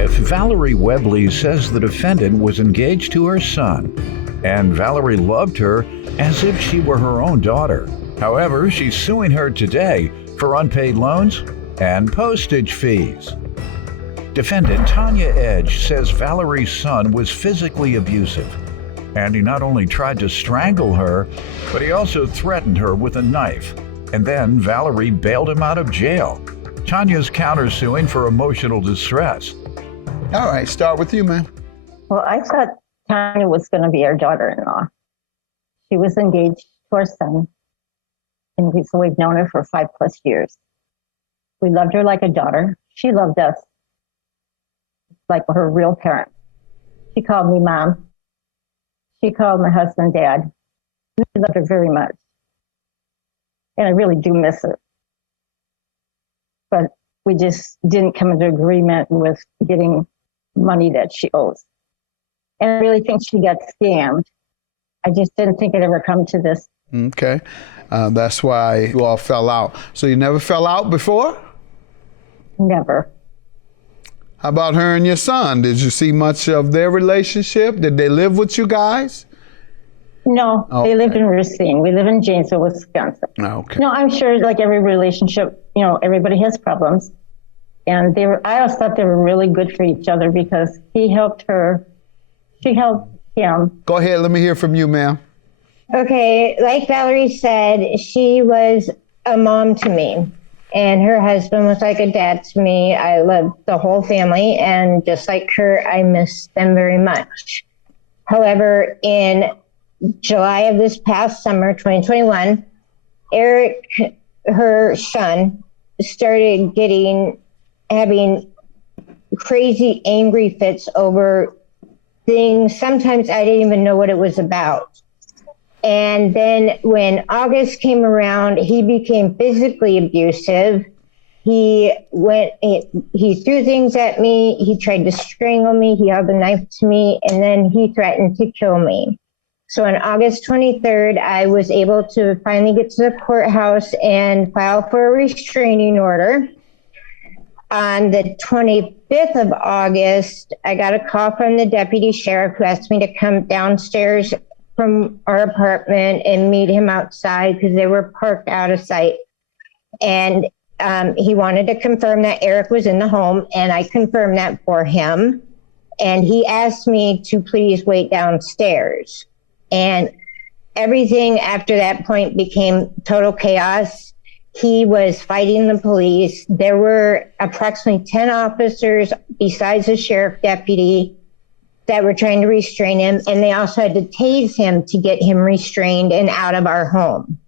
plaintiff, Valerie Webley, says the defendant was engaged to her son, and Valerie loved her as if she were her own daughter. However, she's suing her today for unpaid loans and postage fees. Defendant Tanya Edge says Valerie's son was physically abusive, and he not only tried to strangle her, but he also threatened her with a knife, and then Valerie bailed him out of jail. Tanya's countersuing for emotional distress. All right, start with you, ma'am. Well, I thought Tanya was going to be our daughter-in-law. She was engaged to our son, and we've known her for 5+ years. We loved her like a daughter. She loved us like her real parents. She called me mom. She called my husband dad. We loved her very much. And I really do miss her. But we just didn't come into agreement with getting money that she owes. And I really think she got scammed. I just didn't think it'd ever come to this. Okay. That's why you all fell out. So you never fell out before? Never. How about her and your son? Did you see much of their relationship? Did they live with you guys? No, They lived in Racine. We live in Janesville, Wisconsin. Okay. No, I'm sure like every relationship, everybody has problems. And I always thought they were really good for each other because he helped her. She helped him. Go ahead. Let me hear from you, ma'am. Okay. Like Valerie said, she was a mom to me. And her husband was like a dad to me. I loved the whole family. And just like her, I miss them very much. However, in July of this past summer, 2021, Eric, her son, started having crazy, angry fits over things. Sometimes I didn't even know what it was about. And then when August came around, he became physically abusive. He threw things at me. He tried to strangle me. He held a knife to me, and then he threatened to kill me. So on August 23rd, I was able to finally get to the courthouse and file for a restraining order. On the 25th of August, I got a call from the deputy sheriff who asked me to come downstairs from our apartment and meet him outside because they were parked out of sight. And he wanted to confirm that Eric was in the home, and I confirmed that for him. And he asked me to please wait downstairs. And everything after that point became total chaos. He was fighting the police. There were approximately 10 officers besides the sheriff deputy that were trying to restrain him. And they also had to tase him to get him restrained and out of our home.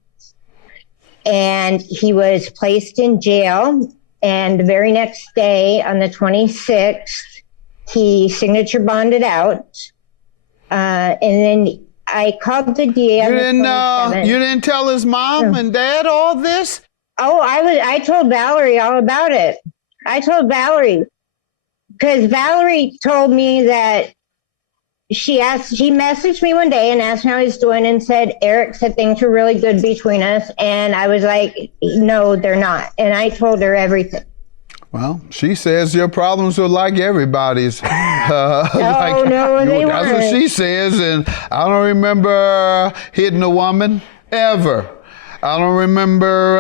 And he was placed in jail. And the very next day, on the 26th, he signature bonded out. And then I called the DA. You didn't tell his mom and dad all this? Oh, I told Valerie all about it. I told Valerie because Valerie told me that she messaged me one day and asked me how he's doing and said Eric said things were really good between us, and I was like, no, they're not. And I told her everything. Well, she says your problems were like everybody's. No, they weren't. That's what she says, and I don't remember hitting a woman ever. I don't remember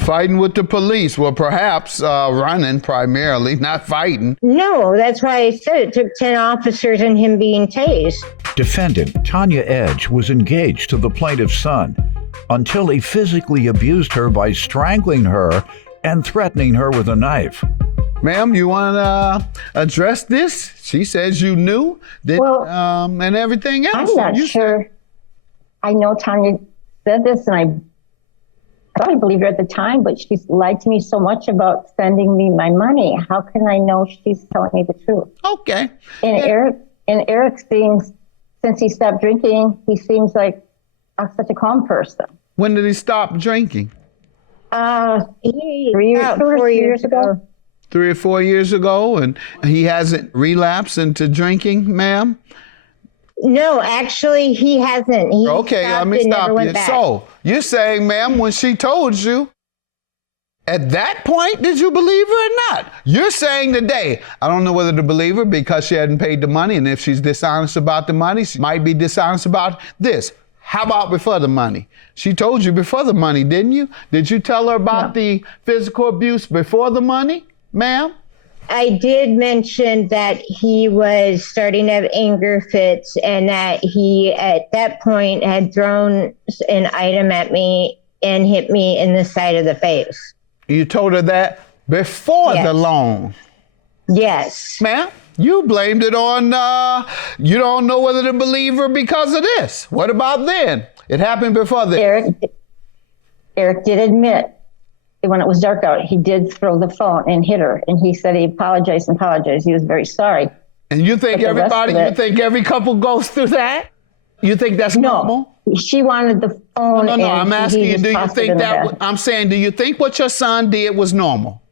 fighting with the police. Well, perhaps running primarily, not fighting. No, that's why I said it took 10 officers and him being tased. Defendant Tanya Edge was engaged to the plaintiff's son until he physically abused her by strangling her and threatening her with a knife. Ma'am, you want to address this? She says you knew and everything else. I'm not sure. I know Tanya said this, and I probably believed her at the time, but she's lied to me so much about sending me my money. How can I know she's telling me the truth? Okay. And Eric seems, since he stopped drinking, he seems like such a calm person. When did he stop drinking? 4 years ago. 3 or 4 years ago, and he hasn't relapsed into drinking, ma'am? No, actually, he hasn't. Okay, let me stop you. So, you're saying, ma'am, when she told you At that point, did you believe her or not? You're saying today, I don't know whether to believe her because she hadn't paid the money, and if she's dishonest about the money, she might be dishonest about this. How about before the money? She told you before the money, didn't you? Did you tell her about the physical abuse before the money, ma'am? I did mention that he was starting to have anger fits and that he, at that point, had thrown an item at me and hit me in the side of the face. You told her that before the loan? Yes. Ma'am, you blamed it on, you don't know whether to believe her because of this. What about then? It happened before this. Eric did admit when it was dark out, he did throw the phone and hit her. And he said he apologized. He was very sorry. And you think you think every couple goes through that? You think that's normal? She wanted the phone. No, I'm asking you, do you think that, I'm saying, do you think what your son did was normal?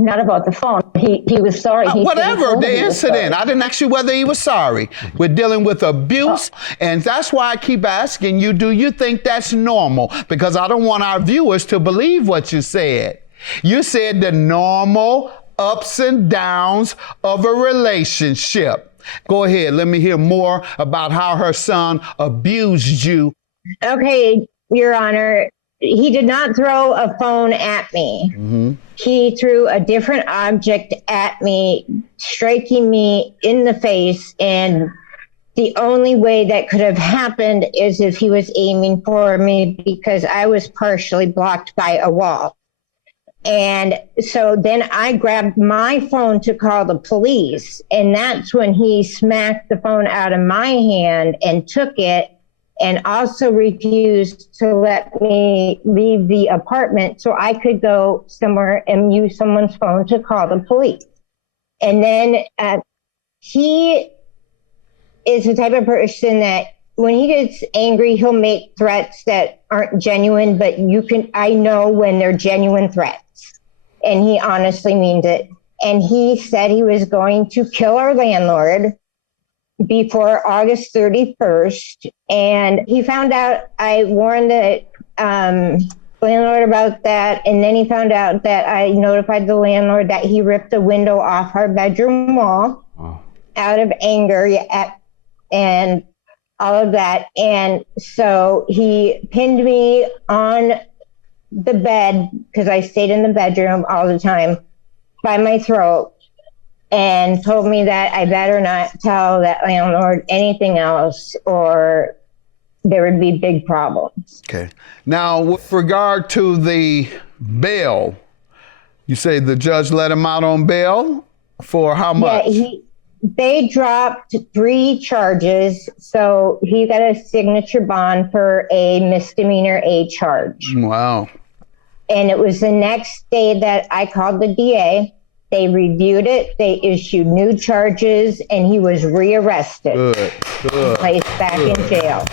Not about the phone. He was sorry. Whatever the incident. I didn't ask you whether he was sorry. We're dealing with abuse, and that's why I keep asking you, do you think that's normal? Because I don't want our viewers to believe what you said. You said the normal ups and downs of a relationship. Go ahead. Let me hear more about how her son abused you. Okay, Your Honor. He did not throw a phone at me. Mm-hmm. He threw a different object at me, striking me in the face. And the only way that could have happened is if he was aiming for me because I was partially blocked by a wall. And so then I grabbed my phone to call the police. And that's when he smacked the phone out of my hand and took it, and also refused to let me leave the apartment so I could go somewhere and use someone's phone to call the police. And then he is the type of person that when he gets angry, he'll make threats that aren't genuine, but I know when they're genuine threats. And he honestly means it. And he said he was going to kill our landlord before August 31st. And he found out, I warned the landlord about that. And then he found out that I notified the landlord that he ripped the window off our bedroom wall out of anger and all of that. And so he pinned me on the bed, because I stayed in the bedroom all the time, by my throat, and told me that I better not tell that landlord anything else or there would be big problems. Okay. Now, with regard to the bail, you say the judge let him out on bail for how much? Yeah, they dropped 3 charges, so he got a signature bond for a misdemeanor A charge. Wow. And it was the next day that I called the DA. They reviewed it. They issued new charges, and he was rearrested. Good. Placed back in jail.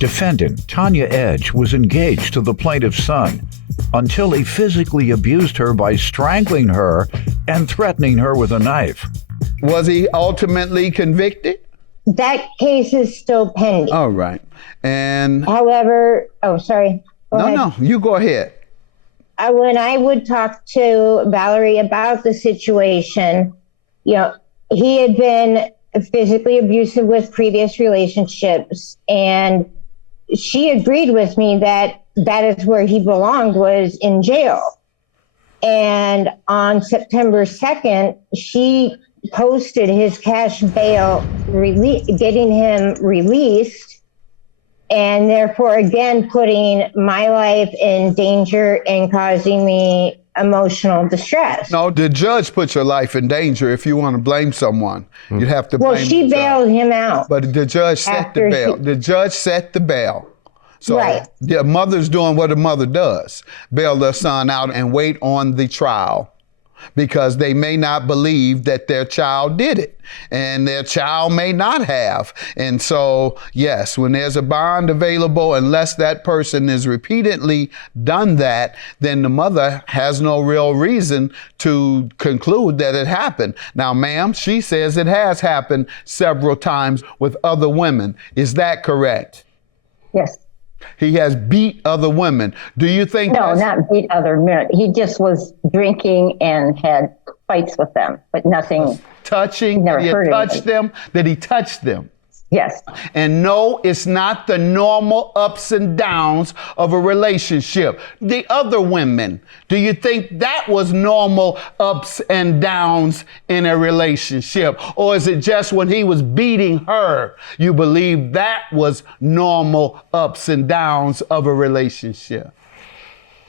Defendant Tanya Edge was engaged to the plaintiff's son until he physically abused her by strangling her and threatening her with a knife. Was he ultimately convicted? That case is still pending. All right. And however, sorry. No, you go ahead. When I would talk to Valerie about the situation, he had been physically abusive with previous relationships, and she agreed with me that is where he belonged, was in jail. And on September 2nd, she posted his cash bail, getting him released, and therefore, again, putting my life in danger and causing me emotional distress. No, the judge put your life in danger. If you want to blame someone, you'd have to blame the judge. Well, she bailed him out. But the judge set the bail. The judge set the bail. So the mother's doing what a mother does, bail their son out and wait on the trial, because they may not believe that their child did it, and their child may not have. And so, yes, when there's a bond available, unless that person has repeatedly done that, then the mother has no real reason to conclude that it happened. Now, ma'am, she says it has happened several times with other women. Is that correct? Yes. He has beat other women. Do you think No, not beat other men. He just was drinking and had fights with them, but nothing. touching? Never Did he heard touch anything. them? Did he touch them? Yes. And no, it's not the normal ups and downs of a relationship. The other women, do you think that was normal ups and downs in a relationship? Or is it just when he was beating her, you believe that was normal ups and downs of a relationship?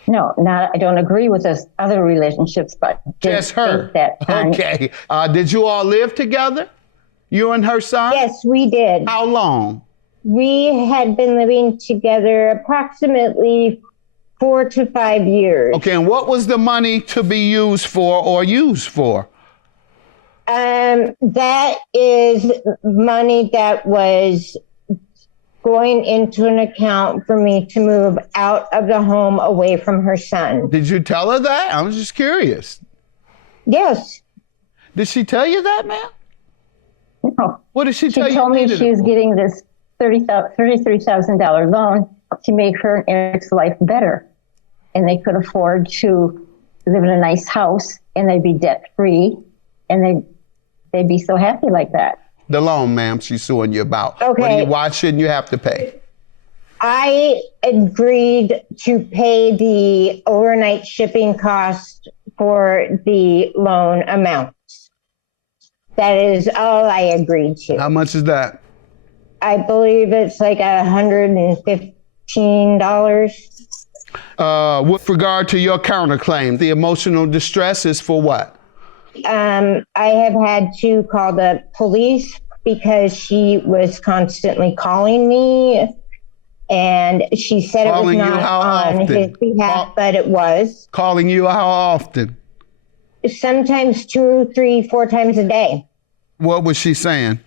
No, not. I don't agree with those other relationships, but Just her. That time. Okay. Did you all live together? You and her son? Yes, we did. How long? We had been living together approximately 4 to 5 years. Okay, and what was the money to be used for or used for? That is money that was going into an account for me to move out of the home away from her son. Did you tell her that? I was just curious. Yes. Did she tell you that, ma'am? No. What did she tell you? She told me needed she it was for? getting this $33,000 loan to make her and Eric's life better. And they could afford to live in a nice house and they'd be debt free and they'd be so happy like that. The loan, ma'am, she's suing you about. Okay. Why shouldn't you have to pay? I agreed to pay the overnight shipping cost for the loan amount. That is all I agreed to. How much is that? I believe it's like $115. With regard to your counterclaim, the emotional distress is for what? I have had to call the police because she was constantly calling me, and she said Calling it you was how not on often? his behalf, but it was. Calling you how often? Sometimes 2, 3, 4 times a day. What was she saying?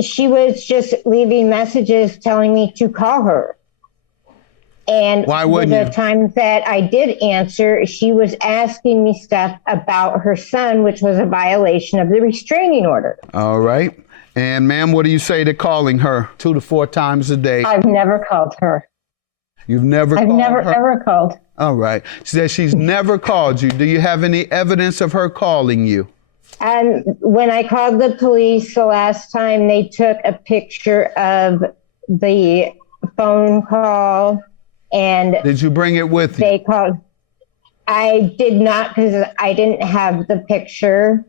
She was just leaving messages telling me to call her. And Why wouldn't the you? times that I did answer, she was asking me stuff about her son, which was a violation of the restraining order. All right. And ma'am, what do you say to calling her 2 to 4 times a day? I've never called her. You've never I've called never, her? ever called. All right. She says she's never called you. Do you have any evidence of her calling you? And when I called the police the last time, they took a picture of the phone call, and Did you bring it with you? they called. I did not, because I didn't have the picture.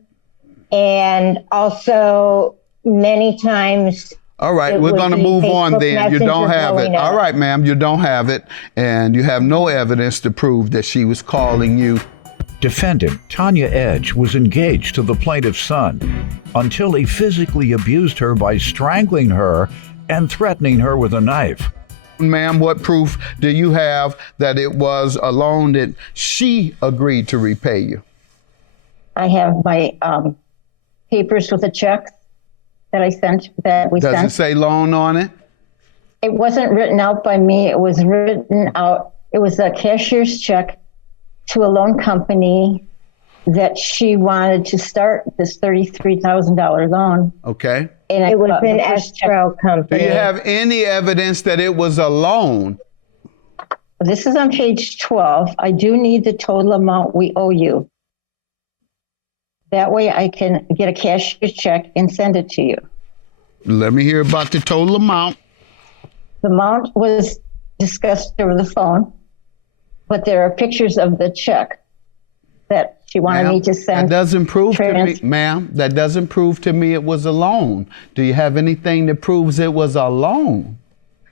And also many times. All right, it we're would going to be move on Facebook then. You don't Messenger have it. blowing up. All right, ma'am, you don't have it. And you have no evidence to prove that she was calling you. Defendant Tanya Edge was engaged to the plaintiff's son until he physically abused her by strangling her and threatening her with a knife. Ma'am, what proof do you have that it was a loan that she agreed to repay you? I have my papers with the checks that I sent, that we Does sent. it say loan on it? It wasn't written out by me. It was written out. It was a cashier's check to a loan company that she wanted to start this $33,000 loan. Okay. And It was the an first check- escrow Do company. you have any evidence that it was a loan? This is on page 12. I do need the total amount we owe you. That way I can get a cashier's check and send it to you. Let me hear about the total amount. The amount was discussed over the phone, but there are pictures of the check that she wanted me to That send. doesn't prove to me, trans- ma'am, that doesn't prove to me it was a loan. Do you have anything that proves it was a loan?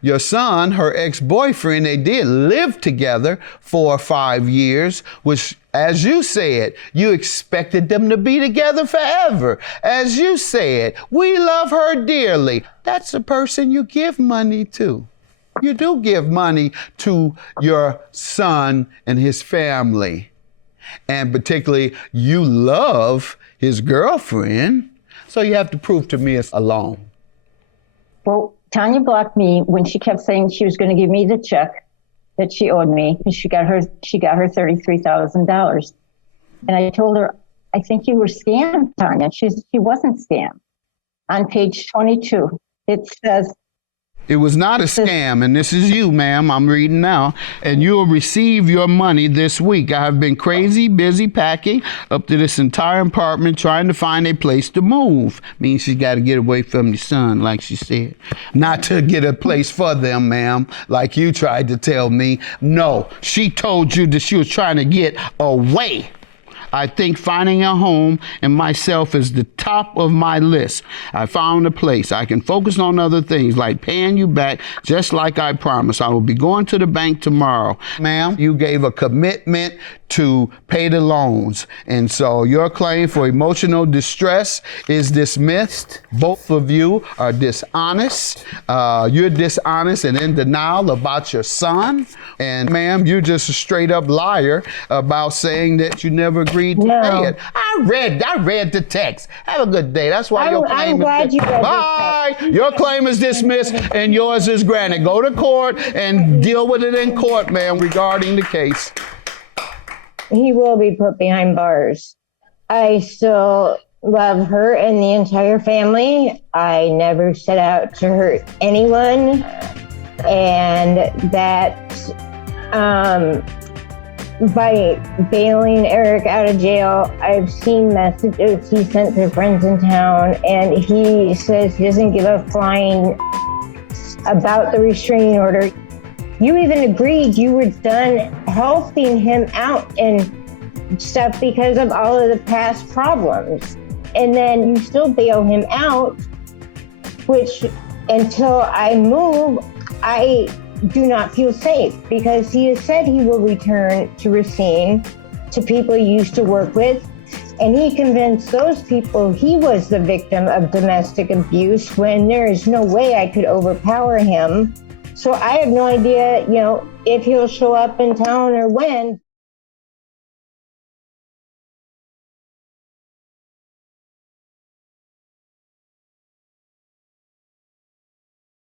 Your son, her ex-boyfriend, they did live together for 5 years, which, as you said, you expected them to be together forever. As you said, we love her dearly. That's the person you give money to. You do give money to your son and his family. And particularly, you love his girlfriend. So you have to prove to me it's a loan. Well, Tanya blocked me when she kept saying she was going to give me the check that she owed me, because she got her $33,000. And I told her, I think you were scammed, Tanya. She wasn't scammed. On page 22, it says, It was not a scam, and this is you, ma'am. I'm reading now. And you'll receive your money this week. I have been crazy busy packing up to this entire apartment trying to find a place to move. Means she's got to get away from your son, like she said. Not to get a place for them, ma'am, like you tried to tell me. No, she told you that she was trying to get away. I think finding a home and myself is the top of my list. I found a place. I can focus on other things like paying you back just like I promised. I will be going to the bank tomorrow. Ma'am, you gave a commitment to pay the loans. And so your claim for emotional distress is dismissed. Both of you are dishonest. You're dishonest and in denial about your son. And ma'am, you're just a straight up liar about saying that you never agreed to pay it. I read the text. Have a good day. That's why your claim I'm glad is you read Bye. Your claim is dismissed and yours is granted. Go to court and deal with it in court, ma'am, regarding the case. He will be put behind bars. I still love her and the entire family. I never set out to hurt anyone. And that by bailing Eric out of jail, I've seen messages he sent to friends in town, and he says he doesn't give a flying about the restraining order. You even agreed you were done helping him out and stuff because of all of the past problems. And then you still bail him out, which until I move, I do not feel safe because he has said he will return to Racine, to people he used to work with. And he convinced those people he was the victim of domestic abuse when there is no way I could overpower him. So I have no idea, if he'll show up in town or when.